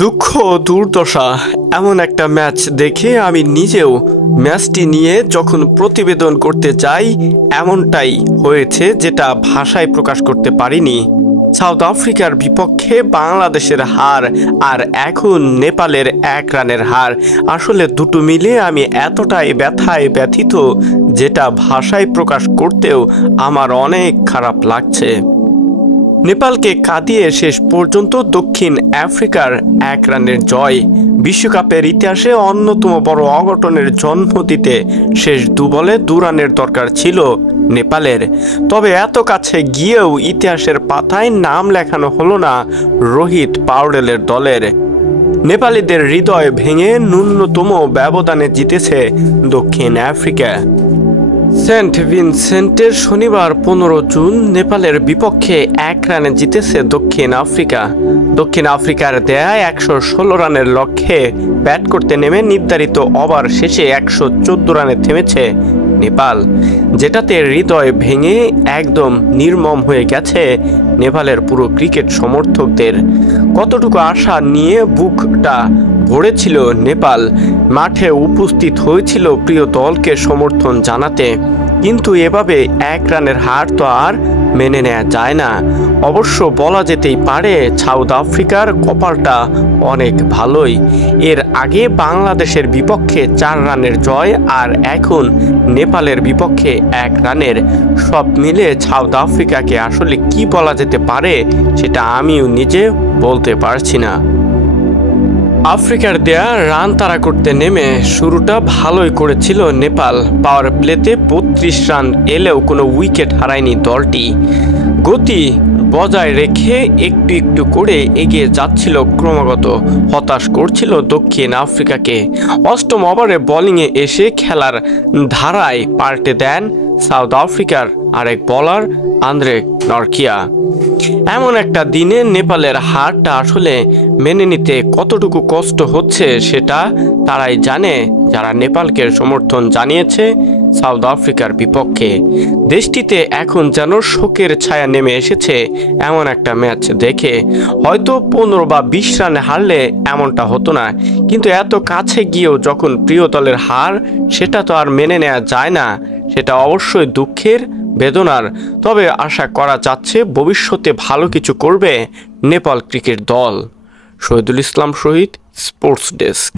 দুঃখ দুর্দশা এমন একটা ম্যাচ দেখে আমি নিজেও ম্যাচটি নিয়ে যখন প্রতিবেদন করতে চাই এমনটাই হয়েছে, যেটা ভাষায় প্রকাশ করতে পারিনি। সাউথ আফ্রিকার বিপক্ষে বাংলাদেশের হার আর এখন নেপালের 1 রানের হার, আসলে দুটো মিলে আমি এতটাই ব্যথায় ব্যথিত যেটা ভাষায় প্রকাশ করতেও আমার অনেক খারাপ লাগছে। নেপালকে কাঁদিয়ে শেষ পর্যন্ত দক্ষিণ আফ্রিকার 1 রানের জয় বিশ্বকাপের ইতিহাসে অন্যতম বড় অঘটনের জন্ম দিতে শেষ 2 বলে 2 রানের দরকার ছিল নেপালের। তবে এত কাছে গিয়েও ইতিহাসের পাতায় নাম লেখানো হলো না রোহিত পাউডেলের দলের। নেপালিদের হৃদয় ভেঙে ন্যূনতম ব্যবধানে জিতেছে দক্ষিণ আফ্রিকা। সেন্ট ভিনসেন্টের শনিবার 15 জুন নেপালের বিপক্ষে 1 রানে জিতেছে দক্ষিণ আফ্রিকা। দক্ষিণ আফ্রিকার দেয়া 116 রানের লক্ষ্যে ব্যাট করতে নেমে নির্ধারিত ওভার শেষে 114 রানে থেমেছে নেপাল, যেটাতে হৃদয় ভেঙে একদম নির্মম হয়ে গেছে নেপালের পুরো ক্রিকেট সমর্থকদের। কতটুকু আশা নিয়ে বুকটা ভরেছিল নেপাল, মাঠে উপস্থিত হয়েছিল প্রিয় দলকে সমর্থন জানাতে, কিন্তু এভাবে 1 রানের হার তো আর মেনে নেওয়া যায় না। অবশ্য বলা যেতেই পারে সাউথ আফ্রিকার কপালটা অনেক ভালোই। এর আগে বাংলাদেশের বিপক্ষে 4 রানের জয় আর এখন নেপালের বিপক্ষে 1 রানের, সব মিলে সাউথ আফ্রিকাকে আসলে কি বলা যেতে পারে সেটা আমিও নিজে বলতে পারছি না। আফ্রিকার দেয়া রান তাড়া করতে নেমে শুরুটা ভালোই করেছিল নেপাল। পাওয়ার প্লেতে 32 রান এলেও কোনো উইকেট হারায়নি দলটি। গতি বজায় রেখে একটু একটু করে এগিয়ে যাচ্ছিল ক্রমাগত, হতাশ করছিল দক্ষিণ আফ্রিকাকে। 8ম ওভারে বোলিংয়ে এসে খেলার ধারায় পাল্টে দেন সাউথ আফ্রিকার আরেক বোলার আন্দ্রে নরকিয়া। এমন একটা দিনে নেপালের হারটা আসলে মেনে নিতে কতটুকু কষ্ট হচ্ছে সেটা তারাই জানে যারা নেপালকে সমর্থন জানিয়েছে সাউথ আফ্রিকার বিপক্ষে। দেশটিতে এখন যেন শোকের ছায়া নেমে এসেছে এমন একটা ম্যাচ দেখে। হয়তো 15 বা 20 রানে হারলে এমনটা হতো না, কিন্তু এত কাছে গিয়েও যখন প্রিয় দলের হার, সেটা তো আর মেনে নেওয়া যায় না। সেটা অবশ্যই দুঃখের, বেদনার। তবে আশা করা যাচ্ছে ভবিষ্যতে ভালো কিছু করবে নেপাল ক্রিকেট দল। শহীদুল ইসলাম শহীদ, স্পোর্টস ডেস্ক।